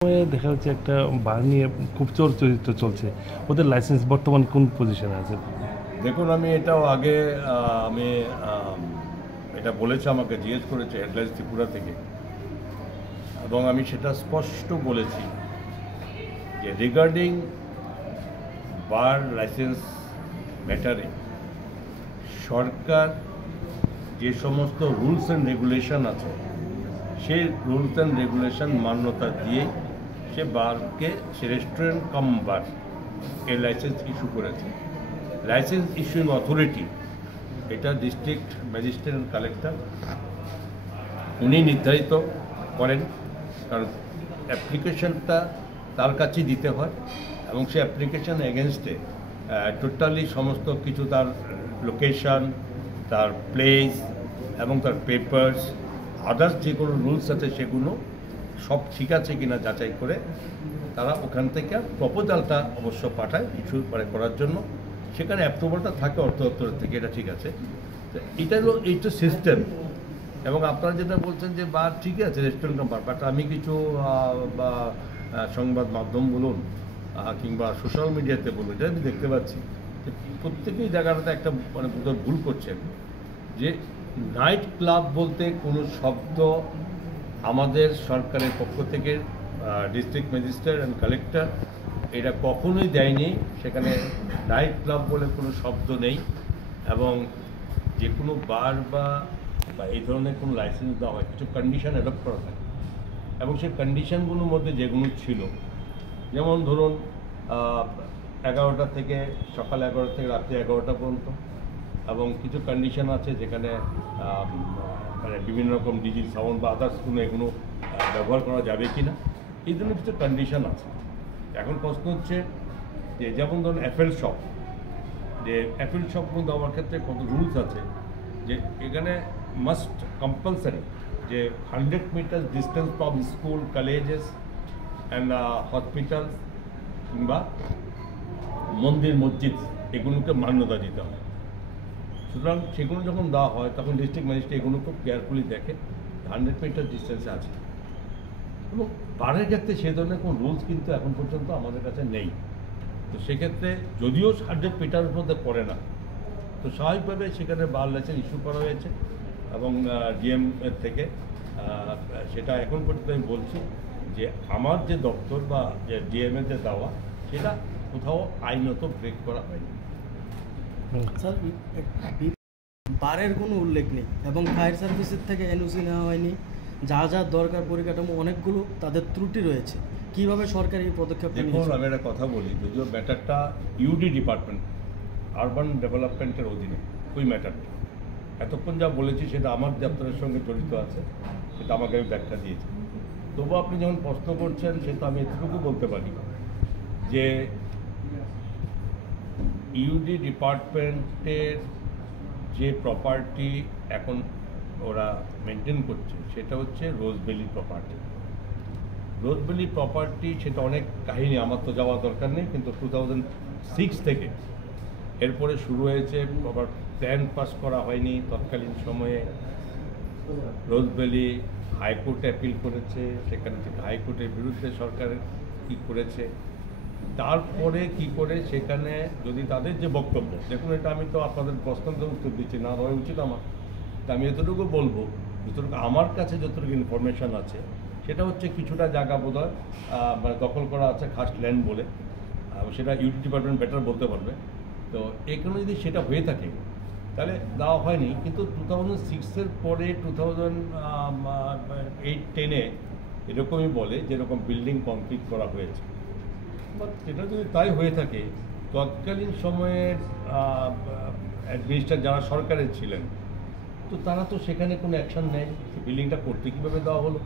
দেখা যাচ্ছে একটা বার নিয়ে খুব চর্চিত চলছে, ওদের লাইসেন্স বর্তমান কোন পজিশনে আছে? দেখুন, আমি এটাও আগে আমি এটা বলেছে, আমাকে জিজ্ঞেস করেছে হেডলাইন্স ত্রিপুরা থেকে, এবং আমি সেটা স্পষ্ট বলেছি যে রিগার্ডিং বার লাইসেন্স ম্যাটারে সরকার যে সমস্ত রুলস অ্যান্ড রেগুলেশন আছে সেই রুলস অ্যান্ড রেগুলেশন মান্যতা দিয়ে সে বারকে, সে রেস্টুরেন্ট কাম বার এর লাইসেন্স ইস্যু করেছে। লাইসেন্স ইস্যুইং অথরিটি এটা ডিস্ট্রিক্ট ম্যাজিস্ট্রেট অ্যান্ড কালেক্টর, উনি নির্ধারিত করেন, কারণ অ্যাপ্লিকেশনটা তার কাছেই দিতে হয় এবং সে অ্যাপ্লিকেশন এগেনস্টে টোটালি সমস্ত কিছু, তার লোকেশন, তার প্লেস এবং তার পেপারস, আদার্স যে কোনো রুলস আছে সেগুলো সব ঠিক আছে কিনা যাচাই করে তারা ওখান থেকে প্রপোজালটা অবশ্য পাঠায় ইস্যু করার জন্য। সেখানে অ্যাপ্রুভালটা থাকে অর্থ দপ্তরের থেকে, এটা ঠিক আছে। তো এটা হলো এইটা সিস্টেম। এবং আপনারা যেটা বলছেন যে বার ঠিকই আছে, রেস্টুরেন্ট বার, বাট আমি কিছু বা সংবাদ মাধ্যম বলুন কিংবা সোশ্যাল মিডিয়াতে বলুন, যেটা আমি দেখতে পাচ্ছি যে প্রত্যেকেই জায়গাটাতে একটা মানে ভুল করছেন যে নাইট ক্লাব বলতে কোনো শব্দ আমাদের সরকারের পক্ষ থেকে ডিস্ট্রিক্ট ম্যাজিস্ট্রেট অ্যান্ড কালেক্টর এটা কখনোই দেয়নি। সেখানে নাইট ক্লাব বলে কোনো শব্দ নেই, এবং যে কোনো বার বা এই ধরনের কোনো লাইসেন্স দেওয়া হয় কিছু কন্ডিশন অ্যাডপ্ট করা থাকে, এবং সেই কন্ডিশনগুলোর মধ্যে যেগুলো ছিল, যেমন ধরুন 11টা থেকে সকাল 11টা থেকে রাত্রি 11টা পর্যন্ত, এবং কিছু কন্ডিশন আছে যেখানে মানে বিভিন্ন রকম ডিজি সাউন্ড বা আদার্স কোনো এগুলো ব্যবহার করা যাবে কি না, এই ধরনের কিছু কন্ডিশন আছে। এখন প্রশ্ন হচ্ছে যে যেমন ধরুন অ্যাপেল শপ, যে অ্যাপেল শপগুলো দেওয়ার ক্ষেত্রে কত রুলস আছে, যে এখানে মাস্ট কম্পালসারি যে 100 metre distance from school, colleges and hospitals কিংবা মন্দির, মসজিদ, এগুলোকে মান্যতা দিতে হয়। সুতরাং সেগুলো যখন দেওয়া হয় তখন ডিস্ট্রিক্ট ম্যাজিস্ট্রেট এগুলো খুব কেয়ারফুলি দেখে 100 মিটার ডিস্টেন্সে আছে, এবং বারের ক্ষেত্রে সে ধরনের কোনো রুলস কিন্তু এখন পর্যন্ত আমাদের কাছে নেই। তো সেক্ষেত্রে যদিও 100 মিটারের মধ্যে পড়ে না, তো স্বাভাবিকভাবে সেখানে বার লাইসেন্স ইস্যু করা হয়েছে, এবং ডিএম এর থেকে সেটা এখন পর্যন্ত আমি বলছি যে আমার যে দপ্তর বা যে ডিএমের যে দেওয়া, সেটা কোথাও আইনত ব্রেক করা হয়নি। স্যার, বারের কোনো উল্লেখ নেই এবং ফায়ার সার্ভিসের থেকে এনওসি নেওয়া হয়নি, যা যা দরকার পরিকাঠামো অনেকগুলো তাদের ত্রুটি রয়েছে। কিভাবে সরকার এই পদক্ষেপ দেখুন, আমি একটা কথা বলি, যদিও ম্যাটারটা ইউডি ডিপার্টমেন্ট, আরবান ডেভেলপমেন্টের অধীনে ওই ম্যাটারটা, এতক্ষণ যা বলেছি সেটা আমার দপ্তরের সঙ্গে জড়িত আছে, সেটা আমাকে আমি ব্যাখ্যা দিয়েছি। তবু আপনি যখন প্রশ্ন করছেন সেটা আমি এতটুকু বলতে পারি যে ইউডি ডিপার্টমেন্টের যে প্রপার্টি এখন ওরা মেনটেন করছে সেটা হচ্ছে রোজভ্যালি প্রপার্টি। রোজভ্যালি প্রপার্টি সেটা অনেক কাহিনী, আমার তো যাওয়া দরকার নেই, কিন্তু 2006 থেকে এরপরে শুরু হয়েছে। আবার প্ল্যান পাস করা হয়নি তৎকালীন সময়ে। রোজভ্যালি হাইকোর্টে অ্যাপিল করেছে, সেখান থেকে হাইকোর্টের বিরুদ্ধে সরকার কী করেছে, তারপরে কি করে সেখানে যদি তাদের যে বক্তব্য, দেখুন এটা আমি তো আপনাদের প্রশ্নকে উত্তর দিচ্ছি না, হওয়া উচিত আমার, তা আমি এতটুকু বলবো, যতটুকু আমার কাছে যতটুকু ইনফরমেশান আছে সেটা হচ্ছে কিছুটা জায়গা বোধহয় মানে দখল করা আছে খাস ল্যান্ড বলে, সেটা ইউডি ডিপার্টমেন্ট বেটার বলতে পারবে। তো এখানে যদি সেটা হয়ে থাকে তাহলে দেওয়া হয়নি, কিন্তু 2006-এর পরে 2008-10-এ এরকমই বলে যেরকম বিল্ডিং কমপ্লিট করা হয়েছে। বাট সেটা যদি তাই হয়ে থাকে, তৎকালীন সময়ের অ্যাডমিনিস্ট্রেটর যারা সরকারের ছিলেন, তো তারা তো সেখানে কোনো অ্যাকশন নেয়। সে বিল্ডিংটা করতে কীভাবে দেওয়া হলো,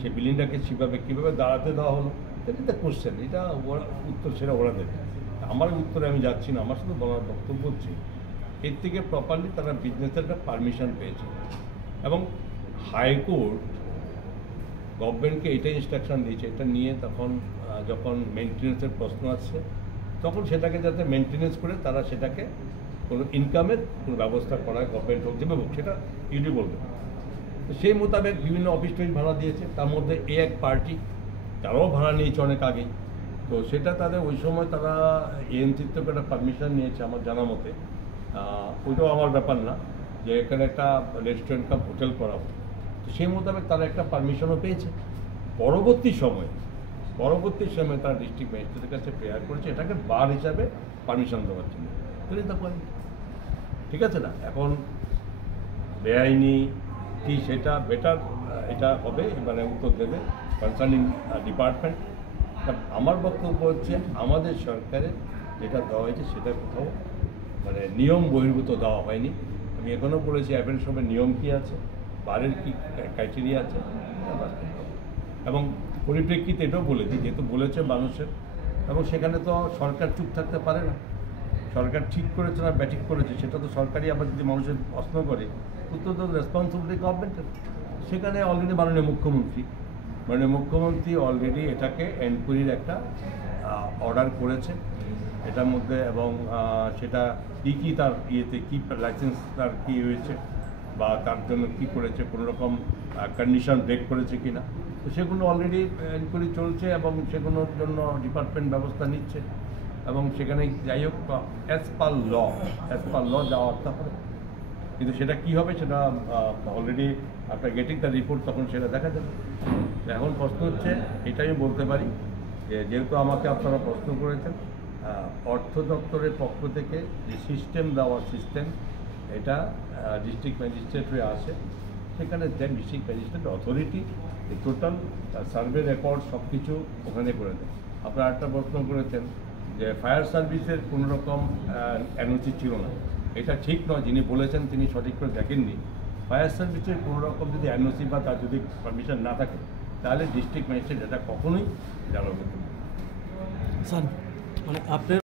সে বিল্ডিংটাকে কীভাবে দাঁড়াতে দেওয়া হলো, এটা একটা কোশ্চেন, এটা ওরা উত্তর সেটা ওরা দেবে। আমার উত্তরে আমি যাচ্ছি না, আমার শুধু বলার বক্তব্য হচ্ছে এর থেকে প্রপারলি তারা বিজনেসের একটা পারমিশন পেয়েছে, এবং হাইকোর্ট গভর্নমেন্টকে এটাই ইনস্ট্রাকশন দিয়েছে, এটা নিয়ে তখন যখন মেনটেন্যান্সের প্রশ্ন আসছে তখন সেটাকে যাতে মেনটেন্যান্স করে তারা সেটাকে কোনো ইনকামের কোনো ব্যবস্থা করায়, গভর্নমেন্ট হোক যেভাবে হোক, সেটা ইউডি বলবে। তো সেই মোতাবেক বিভিন্ন অফিস টফিস ভাড়া দিয়েছে, তার মধ্যে এক পার্টি তারাও ভাড়া নিয়েছে অনেক আগেই। তো সেটা তাদের ওই সময় তারা এএনসির থেকে একটা পারমিশন নিয়েছে আমার জানা মতে। ওইটাও আমার ব্যাপার না যে এখানে একটা রেস্টুরেন্ট কাম হোটেল করা হয়, তো সেই মোতাবেক তারা একটা পারমিশনও পেয়েছে। পরবর্তী সময়ে তারা ডিস্ট্রিক্ট ম্যাজিস্ট্রেটের কাছে প্রেয়ার করেছে এটাকে বার হিসাবে পারমিশন দেওয়ার জন্য। ঠিক আছে না, এখন বেআইনি কি সেটা বেটার, এটা হবে মানে উত্তর দেবে কনসার্নিং ডিপার্টমেন্ট। আমার বক্তব্য হচ্ছে আমাদের সরকারের যেটা দেওয়া হয়েছে সেটা কোথাও মানে নিয়ম বহির্ভূত দেওয়া হয়নি। আমি এখনও বলেছি অ্যাপেল শপের নিয়ম কী আছে, বারের কী ক্রাইটেরিয়া আছে, এবং পরিপ্রেক্ষিতে এটাও বলেছি যেহেতু বলেছে মানুষের, এবং সেখানে তো সরকার চুপ থাকতে পারে না। সরকার ঠিক করেছে না ব্যাটিক করেছে সেটা তো সরকারই আবার যদি মানুষের প্রশ্ন করে উত্তর তো রেসপন্সিবিলিটি গভর্নমেন্টের। সেখানে অলরেডি মাননীয় মুখ্যমন্ত্রী অলরেডি এটাকে এনকোয়ারির একটা অর্ডার করেছে এটার মধ্যে, এবং সেটা কী তার ইয়েতে কী লাইসেন্স তার কী হয়েছে বা তার জন্য কী করেছে, কোনো রকম কন্ডিশন ব্রেক করেছে কি না, তো সেগুলো অলরেডি এনকোয়ারি চলছে এবং সেগুলোর জন্য ডিপার্টমেন্ট ব্যবস্থা নিচ্ছে। এবং সেখানে যাই হোক অ্যাজ পার ল যাওয়া অর্থ হবে, কিন্তু সেটা কী হবে সেটা অলরেডি আপনার গেটিং দ্য রিপোর্ট তখন সেটা দেখা যাবে। এখন প্রশ্ন হচ্ছে এটাই আমি বলতে পারি যে যেহেতু আমাকে আপনারা প্রশ্ন করেছেন, অর্থ দপ্তরের পক্ষ থেকে যে সিস্টেম এটা ডিস্ট্রিক্ট ম্যাজিস্ট্রেট হয়ে আসে, সেখানে দেন ডিস্ট্রিক্ট ম্যাজিস্ট্রেট অথরিটি এই টোটাল সার্ভে রেকর্ড সব কিছু ওখানে করে দেয়। আপনারা একটা প্রশ্ন করেছেন যে ফায়ার সার্ভিসের কোনো রকম এনওসি ছিল না, এটা ঠিক নয়। যিনি বলেছেন তিনি সঠিক করে দেখেননি। ফায়ার সার্ভিসের কোনো রকম যদি এনওসি বা তার যদি পারমিশন না থাকে তাহলে ডিস্ট্রিক্ট ম্যাজিস্ট্রেট এটা কখনোই জানাবে। স্যার মানে আপনার